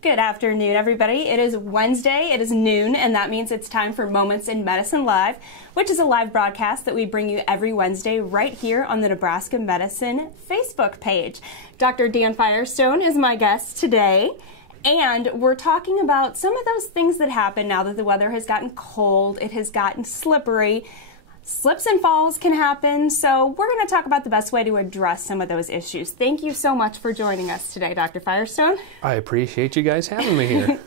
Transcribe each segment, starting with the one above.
Good afternoon, everybody. It is Wednesday, it is noon, and that means it's time for Moments in Medicine Live, which is a live broadcast that we bring you every Wednesday right here on the Nebraska Medicine Facebook page. Dr. Dan Firestone is my guest today, and we're talking about some of those things that happen now that the weather has gotten cold, it has gotten slippery. Slips and falls can happen, so we're going to talk about the best way to address some of those issues. Thank you so much for joining us today, Dr. Firestone. I appreciate you guys having me here.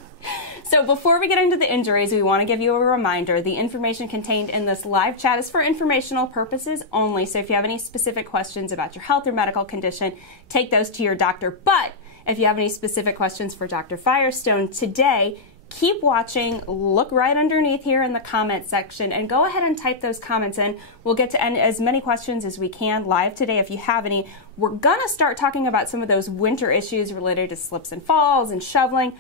So before we get into the injuries, we want to give you a reminder. The information contained in this live chat is for informational purposes only, so if you have any specific questions about your health or medical condition, take those to your doctor. But if you have any specific questions for Dr. Firestone today, keep watching, look right underneath here in the comment section, and go ahead and type those comments in. We'll get to as many questions as we can live today if you have any. We're gonna start talking about some of those winter issues related to slips and falls and shoveling,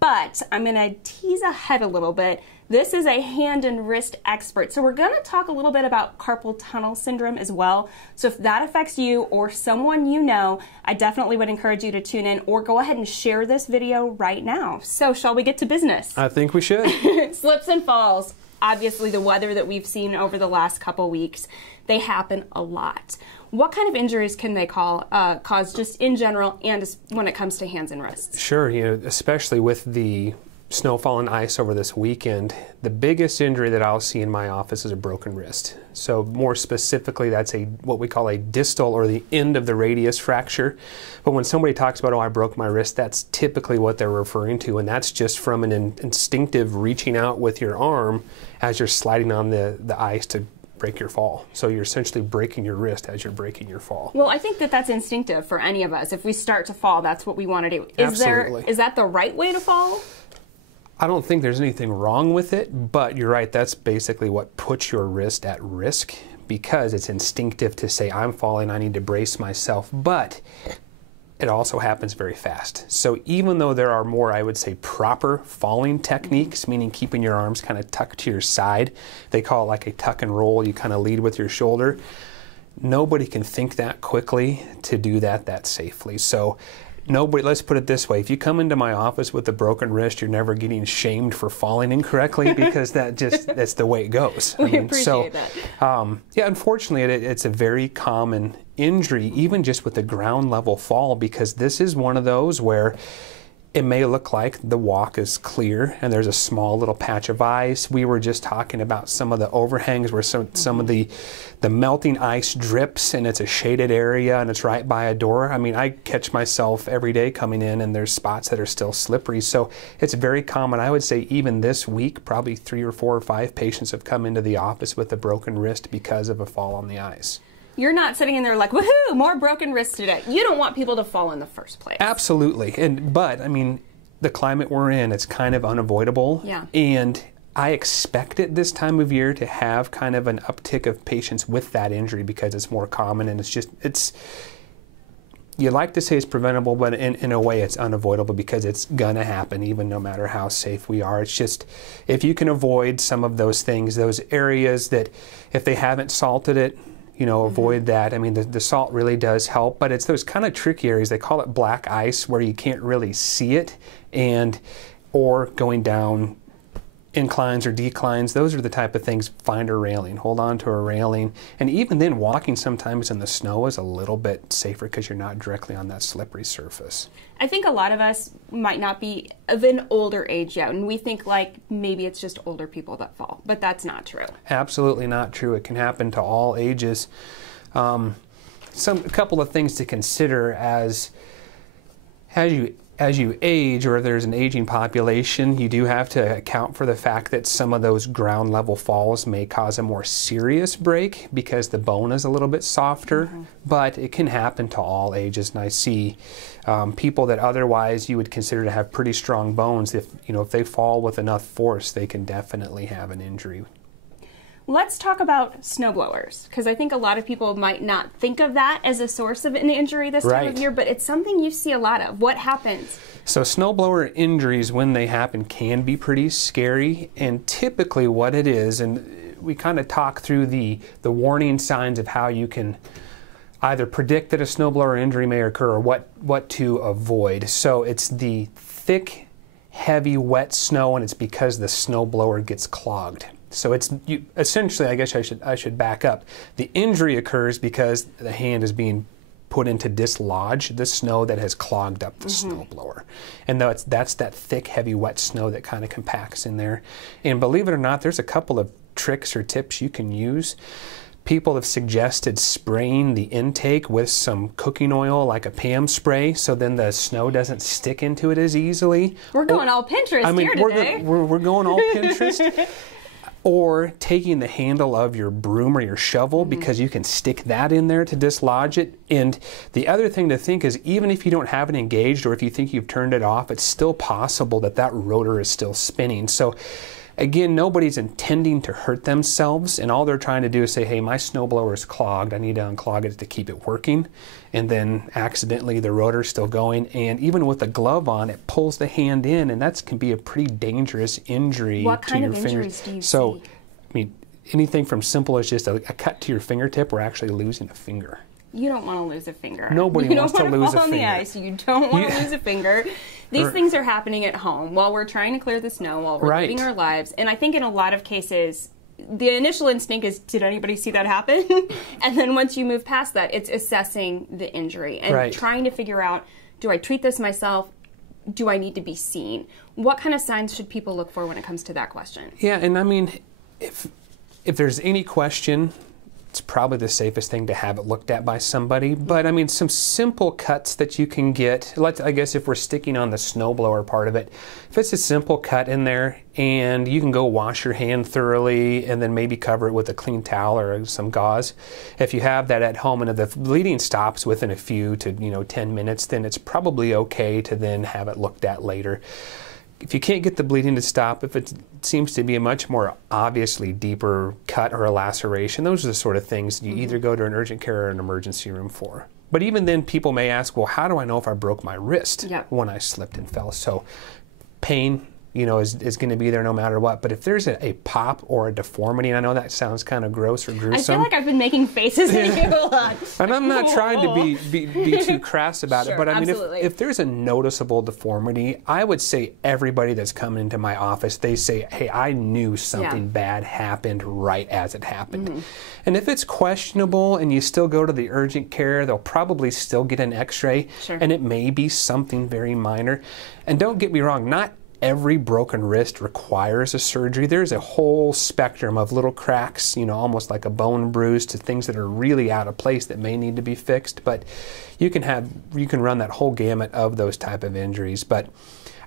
but I'm gonna tease ahead a little bit. This is a hand and wrist expert, so we're gonna talk a little bit about carpal tunnel syndrome as well. So if that affects you or someone you know, I definitely would encourage you to tune in or go ahead and share this video right now. So shall we get to business? I think we should. Slips and falls. Obviously the weather that we've seen over the last couple weeks, they happen a lot. What kind of injuries can they cause just in general and when it comes to hands and wrists? Sure, especially with the snowfall and ice over this weekend, the biggest injury that I'll see in my office is a broken wrist. So more specifically, that's what we call a distal or the end of the radius fracture. But when somebody talks about, oh, I broke my wrist, that's typically what they're referring to, and that's just from an instinctive reaching out with your arm as you're sliding on the ice to break your fall. So you're essentially breaking your wrist as you're breaking your fall. Well, I think that that's instinctive for any of us. If we start to fall, that's what we want to do. Absolutely. Is that the right way to fall? I don't think there's anything wrong with it, but you're right, that's basically what puts your wrist at risk because it's instinctive to say, I'm falling, I need to brace myself, but it also happens very fast. So even though there are more, I would say, proper falling techniques, meaning keeping your arms kind of tucked to your side, they call it like a tuck and roll, you kind of lead with your shoulder. Nobody can think that quickly to do that safely. So nobody, let's put it this way, if you come into my office with a broken wrist, you're never getting shamed for falling incorrectly because that's the way it goes. We appreciate that. Yeah, unfortunately, it's a very common injury, even just with the ground level fall, because this is one of those where it may look like the walk is clear and there's a small little patch of ice. We were just talking about some of the overhangs where some of the melting ice drips and it's a shaded area and it's right by a door. I mean, I catch myself every day coming in and there's spots that are still slippery. So it's very common. I would say even this week, probably 3 or 4 or 5 patients have come into the office with a broken wrist because of a fall on the ice. You're not sitting in there like, woohoo, more broken wrists today. You don't want people to fall in the first place. Absolutely. But I mean, the climate we're in, it's kind of unavoidable. Yeah. And I expect it this time of year to have kind of an uptick of patients with that injury because it's more common and you like to say it's preventable, but in a way it's unavoidable because it's gonna happen even no matter how safe we are. It's just, if you can avoid some of those things, those areas that if they haven't salted it, avoid that. I mean, the salt really does help, but it's those kind of tricky areas. They call it black ice where you can't really see it, or going down inclines or declines. Those are the type of things. Find a railing, hold on to a railing, and even then walking sometimes in the snow is a little bit safer because you're not directly on that slippery surface. I think a lot of us might not be of an older age yet, and we think like maybe it's just older people that fall, but that's not true. Absolutely not true. It can happen to all ages. A couple of things to consider as you age, or if there's an aging population, you do have to account for the fact that some of those ground level falls may cause a more serious break because the bone is a little bit softer, but it can happen to all ages. And I see people that otherwise you would consider to have pretty strong bones, if they fall with enough force, they can definitely have an injury. Let's talk about snowblowers, because I think a lot of people might not think of that as a source of an injury this time of year, but it's something you see a lot of. What happens? So snowblower injuries, when they happen, can be pretty scary, and typically what it is, and we kind of talk through the warning signs of how you can either predict that a snowblower injury may occur or what to avoid. So it's the thick heavy, wet snow, and it's because the snowblower gets clogged. So it's essentially, I guess I should back up. The injury occurs because the hand is being put in to dislodge the snow that has clogged up the snowblower. And that's that thick, heavy, wet snow that kind of compacts in there. And believe it or not, there's a couple of tricks or tips you can use. People have suggested spraying the intake with some cooking oil, like a Pam spray, so then the snow doesn't stick into it as easily. We're going all Pinterest here today. We're going all Pinterest. Or taking the handle of your broom or your shovel, because you can stick that in there to dislodge it. And the other thing to think is, even if you don't have it engaged, or if you think you've turned it off, it's still possible that that rotor is still spinning. So again, nobody's intending to hurt themselves, and all they're trying to do is say, hey, my snowblower is clogged, I need to unclog it to keep it working. And then accidentally the rotor's still going, and even with a glove on, it pulls the hand in, and that can be a pretty dangerous injury to your fingers. What kind of injuries do you see? I mean, anything from simple as just a cut to your fingertip or actually losing a finger. You don't want to lose a finger. Nobody wants to lose a finger. You don't want to fall on the ice. You don't want to lose a finger. These things are happening at home while we're trying to clear the snow, while we're living our lives. And I think in a lot of cases, the initial instinct is, did anybody see that happen? And then once you move past that, it's assessing the injury and trying to figure out, do I treat this myself? Do I need to be seen? What kind of signs should people look for when it comes to that question? Yeah, and I mean, if there's any question, it's probably the safest thing to have it looked at by somebody. But I mean, some simple cuts that you can get, I guess if we're sticking on the snowblower part of it, if it's a simple cut in there and you can go wash your hand thoroughly and then maybe cover it with a clean towel or some gauze. If you have that at home and if the bleeding stops within a few to 10 minutes, then it's probably okay to then have it looked at later. If you can't get the bleeding to stop, if it seems to be a much more obviously deeper cut or a laceration, those are the sort of things you either go to an urgent care or an emergency room for. But even then, people may ask, well, how do I know if I broke my wrist when I slipped and fell? So pain, is going to be there no matter what. But if there's a pop or a deformity, and I know that sounds kind of gross or gruesome. I feel like I've been making faces at you a lot. And I'm not trying to be too crass about it, but I mean, if there's a noticeable deformity, I would say everybody that's coming into my office, they say, hey, I knew something bad happened right as it happened. And if it's questionable and you still go to the urgent care, they'll probably still get an x-ray, and it may be something very minor. And don't get me wrong, not every broken wrist requires a surgery. There's a whole spectrum of little cracks, almost like a bone bruise, to things that are really out of place that may need to be fixed. But you can run that whole gamut of those type of injuries. But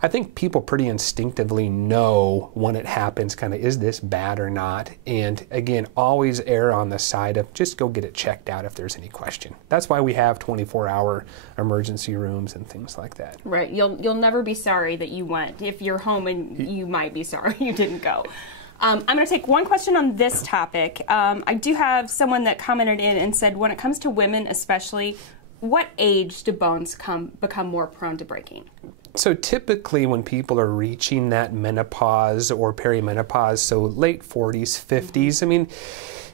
I think people pretty instinctively know when it happens, kind of, is this bad or not? And again, always err on the side of just go get it checked out if there's any question. That's why we have 24-hour emergency rooms and things like that. Right. You'll never be sorry that you went. If you're home, and you might be sorry you didn't go. I'm going to take one question on this topic. I do have someone that commented in and said, when it comes to women especially, what age do bones become more prone to breaking? So typically when people are reaching that menopause or perimenopause, so late 40s, 50s, I mean,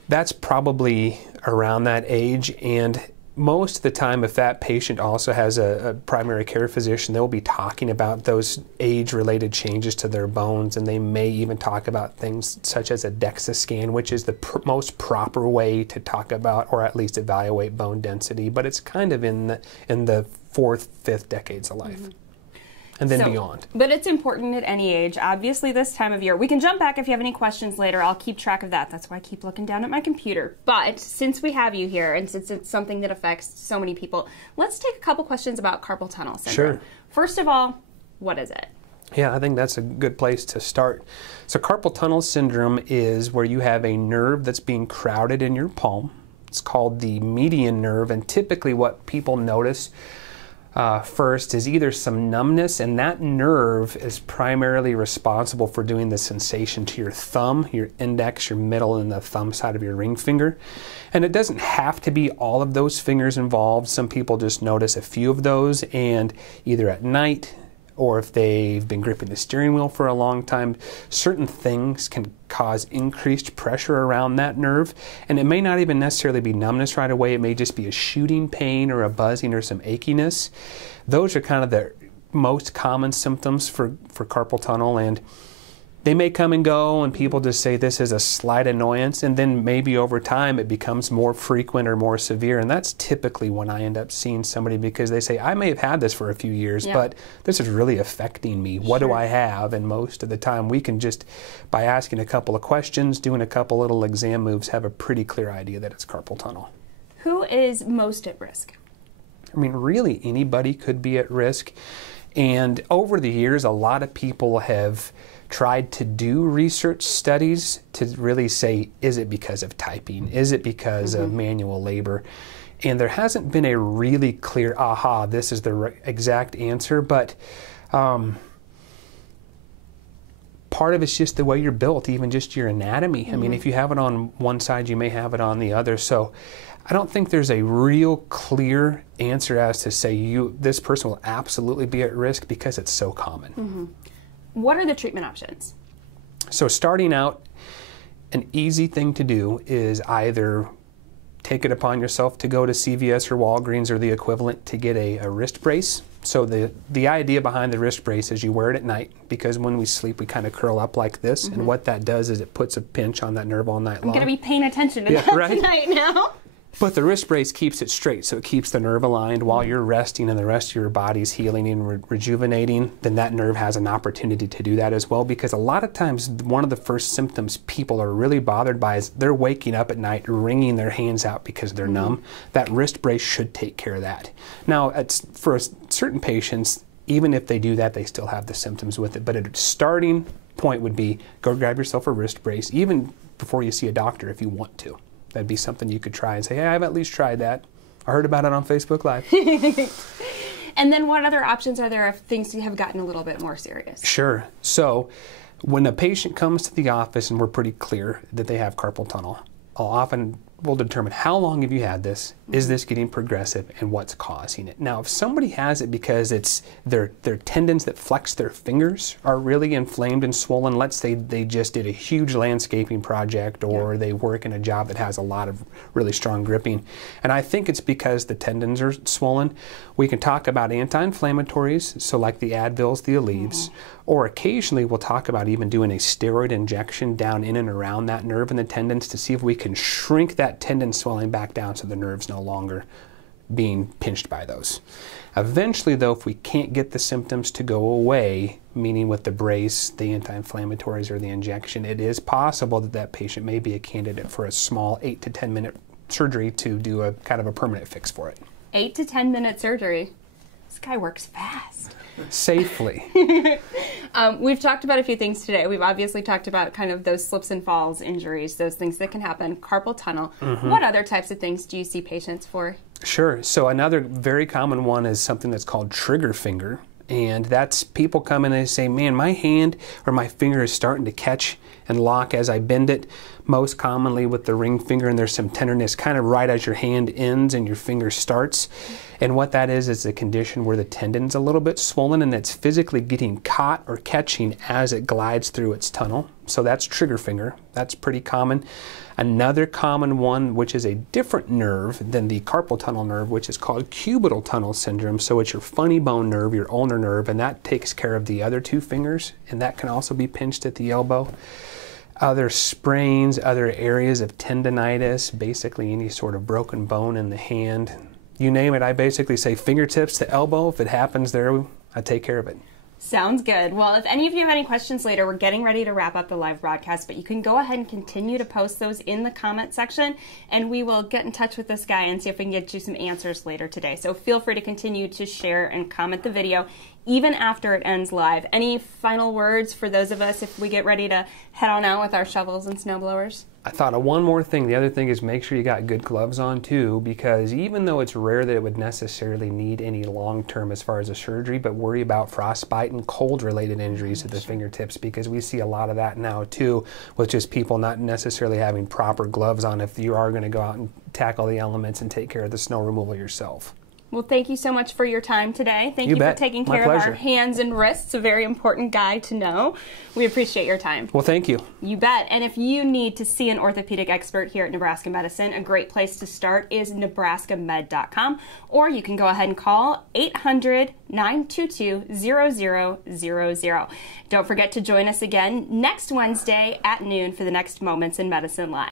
that's probably around that age. And most of the time, if that patient also has a primary care physician, they'll be talking about those age-related changes to their bones, and they may even talk about things such as a DEXA scan, which is the most proper way to talk about or at least evaluate bone density. But it's kind of in the fourth, fifth decades of life. And then beyond. But it's important at any age. Obviously, this time of year. We can jump back if you have any questions later. I'll keep track of that. That's why I keep looking down at my computer. But since we have you here, and since it's something that affects so many people, let's take a couple questions about carpal tunnel syndrome. Sure. First of all, what is it? Yeah, I think that's a good place to start. So carpal tunnel syndrome is where you have a nerve that's being crowded in your palm. It's called the median nerve, and typically what people notice first is either some numbness, and that nerve is primarily responsible for doing the sensation to your thumb, your index, your middle, and the thumb side of your ring finger. And it doesn't have to be all of those fingers involved. Some people just notice a few of those, and either at night or if they've been gripping the steering wheel for a long time, certain things can cause increased pressure around that nerve. And it may not even necessarily be numbness right away. It may just be a shooting pain or a buzzing or some achiness. Those are kind of the most common symptoms for carpal tunnel, and they may come and go, and people just say this is a slight annoyance, and then maybe over time it becomes more frequent or more severe, and that's typically when I end up seeing somebody, because they say, I may have had this for a few years, but this is really affecting me. What do I have? And most of the time we can just, by asking a couple of questions, doing a couple little exam moves, have a pretty clear idea that it's carpal tunnel. Who is most at risk? I mean, really anybody could be at risk, and over the years a lot of people have tried to do research studies to really say, is it because of typing? Is it because of manual labor? And there hasn't been a really clear, aha, this is the exact answer, but part of it's just the way you're built, even just your anatomy. I mean, if you have it on one side, you may have it on the other. So I don't think there's a real clear answer as to say this person will absolutely be at risk, because it's so common. What are the treatment options? So starting out, an easy thing to do is either take it upon yourself to go to CVS or Walgreens or the equivalent to get a wrist brace. So the idea behind the wrist brace is you wear it at night, because when we sleep we kind of curl up like this, and what that does is it puts a pinch on that nerve all night long. I'm going to be paying attention to that tonight now. But the wrist brace keeps it straight, so it keeps the nerve aligned while you're resting and the rest of your body's healing and rejuvenating. Then that nerve has an opportunity to do that as well, because a lot of times one of the first symptoms people are really bothered by is they're waking up at night wringing their hands out because they're numb. That wrist brace should take care of that. Now, for certain patients, even if they do that, they still have the symptoms with it. But a starting point would be go grab yourself a wrist brace, even before you see a doctor if you want to. That'd be something you could try and say, hey, I've at least tried that. I heard about it on Facebook Live. And then what other options are there if things have gotten a little bit more serious? Sure. So when a patient comes to the office and we're pretty clear that they have carpal tunnel, we'll determine how long have you had this, is this getting progressive, and what's causing it. Now, if somebody has it because it's their tendons that flex their fingers are really inflamed and swollen, let's say they just did a huge landscaping project, or they work in a job that has a lot of really strong gripping, and I think it's because the tendons are swollen, we can talk about anti-inflammatories, so like the Advils, the Aleve, or occasionally we'll talk about even doing a steroid injection down in and around that nerve and the tendons to see if we can shrink that tendon swelling back down so the nerve's no longer being pinched by those. Eventually, though, if we can't get the symptoms to go away, meaning with the brace, the anti-inflammatories, or the injection, it is possible that that patient may be a candidate for a small 8 to 10 minute surgery to do a kind of a permanent fix for it. 8 to 10 minute surgery. This guy works fast. Safely. We've talked about a few things today. We've obviously talked about kind of those slips and falls, injuries, those things that can happen, carpal tunnel. What other types of things do you see patients for? Sure. So another very common one is something that's called trigger finger. And that's people come in and they say, man, my hand or my finger is starting to catch and lock as I bend it, most commonly with the ring finger, and there's some tenderness kind of right as your hand ends and your finger starts. And what that is a condition where the tendon's a little bit swollen and it's physically getting caught or catching as it glides through its tunnel. So that's trigger finger. That's pretty common. Another common one, which is a different nerve than the carpal tunnel nerve, which is called cubital tunnel syndrome. So it's your funny bone nerve, your ulnar nerve, and that takes care of the other two fingers, and that can also be pinched at the elbow. Other sprains, other areas of tendonitis, basically any sort of broken bone in the hand. You name it, I basically say fingertips to elbow. If it happens there, I take care of it. Sounds good. Well, if any of you have any questions later, we're getting ready to wrap up the live broadcast, but you can go ahead and continue to post those in the comment section, and we will get in touch with this guy and see if we can get you some answers later today. So feel free to continue to share and comment the video even after it ends live. Any final words for those of us if we get ready to head on out with our shovels and snowblowers? I thought of one more thing. The other thing is make sure you got good gloves on too, because even though it's rare that it would necessarily need any long-term as far as a surgery, but worry about frostbite and cold-related injuries to the fingertips, because we see a lot of that now too, with just people not necessarily having proper gloves on if you are going to go out and tackle the elements and take care of the snow removal yourself. Well, thank you so much for your time today. Thank you for taking care of our hands and wrists, a very important guide to know. We appreciate your time. Well, thank you. You bet. And if you need to see an orthopedic expert here at Nebraska Medicine, a great place to start is nebraskamed.com, or you can go ahead and call 800-922-0000. Don't forget to join us again next Wednesday at noon for the next Moments in Medicine Live.